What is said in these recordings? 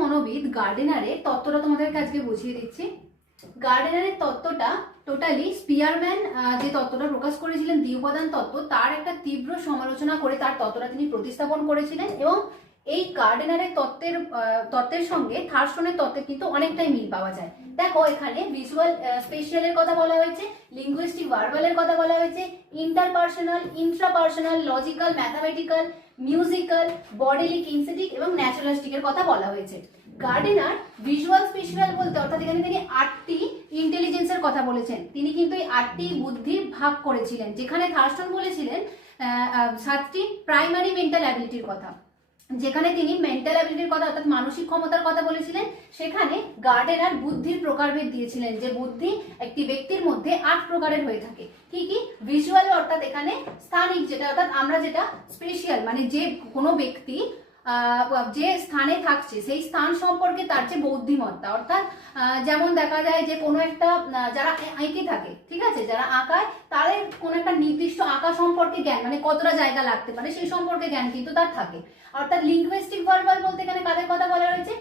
মনোবিদ গার্ডেনারের তত্ত্বটা তোমাদেরকে আজকে বুঝিয়ে দিচ্ছি। গার্ডেনারের তত্ত্বটা টোটালি স্পিয়ারম্যান যে তত্ত্বটা প্রকাশ করেছিলেন দ্বি-উপাদান তত্ত্ব, তার একটা তীব্র সমালোচনা করে তার তত্ত্বটা তিনি প্রতিস্থাপন করেছিলেন। এবং এই গার্ডেনারের তত্ত্বের সঙ্গে থার্স্টনের তত্ত্বের কিন্তু অনেকটাই মিল পাওয়া যায়। দেখো এখানে ভিজুয়াল স্পেশিয়ালের কথা বলা হয়েছে, লিঙ্গুইস্টিক ভার্বালের কথা বলা হয়েছে, interpersonal, intrapersonal, logical, mathematical, musical, bodily kinesthetic এবং ন্যাচারালিস্টিকের কথা বলা হয়েছে। গার্ডেনার ভিজুয়াল স্পেশিয়াল বলতে অর্থাৎ এখানে তিনি 8টি ইন্টেলিজেন্সের কথা বলেছেন। তিনি কিন্তু এই 8টি বুদ্ধির ভাগ করেছিলেন, যেখানে থার্স্টন বলেছিলেন 7টি প্রাইমারি মেন্টাল অ্যাবিলিটির কথা। যেখানে তিনি মেন্টাল অ্যাবিলিটির কথা অর্থাৎ মানসিক ক্ষমতার কথা বলেছিলেন, সেখানে গার্ডেনার বুদ্ধির প্রকারভেদ দিয়েছিলেন যে বুদ্ধি একটি ব্যক্তির মধ্যে 8 প্রকারের হয়ে থাকে। কি কি? ভিজুয়াল অর্থাৎ এখানে স্থানিক, যেটা অর্থাৎ আমরা যেটা স্পেশিয়াল মানে যে কোনো ব্যক্তি যে স্থানে থাকছে সেই স্থান সম্পর্কে তার যে বৌদ্ধিমত্তা, অর্থাৎ যেমন দেখা যায় যে কোনো একটা যারা আঁকে থাকে, ঠিক আছে, যারা আঁকায় তাদের কোনো একটা নির্দিষ্ট আঁকা সম্পর্কে জ্ঞান মানে কতটা জায়গা লাগতে পারে সেই সম্পর্কে জ্ঞান কিন্তু তার থাকে। অর্থাৎ লিঙ্গুইস্টিক ভার্বাল বলতে এখানে কাদের কথা বলা হয়েছে?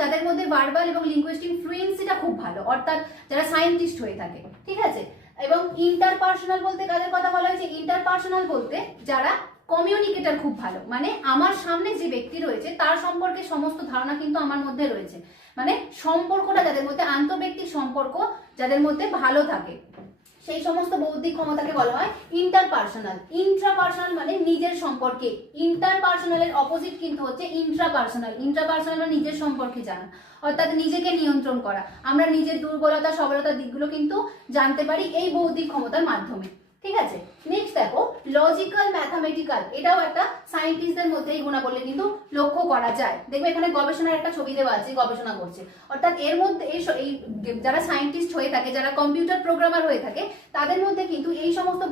যাদের মধ্যে ভার্বাল এবং লিঙ্গুইস্টিক ফ্লুয়েন্সিটা খুব ভালো, অর্থাৎ যারা সায়েন্টিস্ট হয়ে থাকে, ঠিক আছে। এবং ইন্টারপার্সোনাল বলতে কাদের কথা বলা হয়েছে? ইন্টারপার্সোনাল বলতে যারা কমিউনিকেটর খুব ভালো, মানে আমার সামনে যে ব্যক্তি রয়েছে তার সম্পর্কে সমস্ত ধারণা কিন্তু আমার মধ্যে রয়েছে, মানে সম্পর্কটা যাদের মধ্যে আন্তঃব্যক্তিক সম্পর্ক যাদের মধ্যে ভালো থাকে সেই সমস্ত বৌদ্ধিক ক্ষমতাকে বলা হয় ইন্টারপার্সোনাল। ইন্ট্রাপার্সোনাল মানে নিজের সম্পর্কে, ইন্টারপার্সোনালের অপোজিট কিন্তু হচ্ছে ইন্ট্রাপার্সোনাল। ইন্ট্রাপার্সোনাল মানে নিজের সম্পর্কে জানা, অর্থাৎ নিজেকে নিয়ন্ত্রণ করা। আমরা নিজের দুর্বলতা সবলতার দিকগুলো কিন্তু জানতে পারি এই বৌদ্ধিক ক্ষমতার মাধ্যমে, ঠিক আছে। নেক্সট দেখো লজিক্যাল, ম্যাথামেটিক্যাল, এটাও একটা সায়েন্টিস্টদের মধ্যে এই গুণাবলী কিন্তু লক্ষ্য করা যায়। দেখবে এখানে গবেষণার একটা ছবি দেওয়া আছে, গবেষণা করছে, অর্থাৎ এর মধ্যে এই যারা সায়েন্টিস্ট হয়ে থাকে, যারা কম্পিউটার প্রোগ্রামার হয়ে থাকে, তাদের মধ্যে কিন্তু এই সমস্ত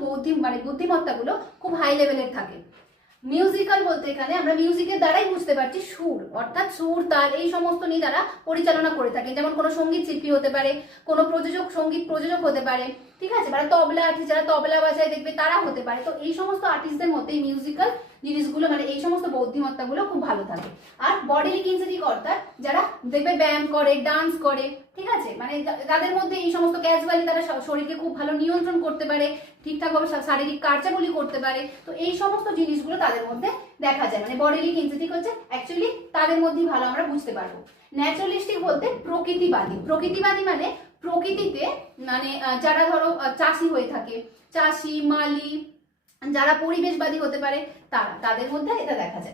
বুদ্ধিমত্তাগুলো খুব হাই লেভেলের থাকে। মিউজিক্যাল বলতে এখানে আমরা মিউজিকের দ্বারাই বুঝতে পারছি সুর, অর্থাৎ সুর তাল এই সমস্ত নিয়ে যারা পরিচালনা করে থাকে, যেমন কোনো সঙ্গীত শিল্পী হতে পারে, কোনো সঙ্গীত প্রযোজক হতে পারে, ঠিক আছে, মানে তবলা আর্টিস্ট যারা তবলা বাজায় দেখবে তারা হতে পারে। তো এই সমস্ত আর্টিস্টদের মধ্যে এই মিউজিক্যাল জিনিসগুলো মানে এই সমস্ত বৌদ্ধিমত্তাগুলো খুব ভালো থাকে। আর বডিলি কিনসেটিক অর্থাৎ যারা দেখবে ব্যায়াম করে, ডান্স করে, ঠিক আছে, মানে তাদের মধ্যে এই সমস্ত ক্যাজুয়ালি তারা শরীরকে খুব ভালো নিয়ন্ত্রণ করতে পারে, ঠিকঠাকভাবে শারীরিক কার্যাবলী করতে পারে। তো এই সমস্ত জিনিসগুলো তাদের মধ্যে দেখা যায়, মানে বডিলি কিনসেটিক হচ্ছে অ্যাকচুয়ালি তাদের মধ্যেই ভালো আমরা বুঝতে পারবো। ন্যাচারালিস্টিক বলতে প্রকৃতিবাদী। প্রকৃতিবাদী মানে প্রকৃতিতে মানে যারা ধরো চাষি হয়ে থাকে, চাষি, মালি, যারা পরিবেশবাদী হতে পারে, তাদের মধ্যে এটা দেখা যায়।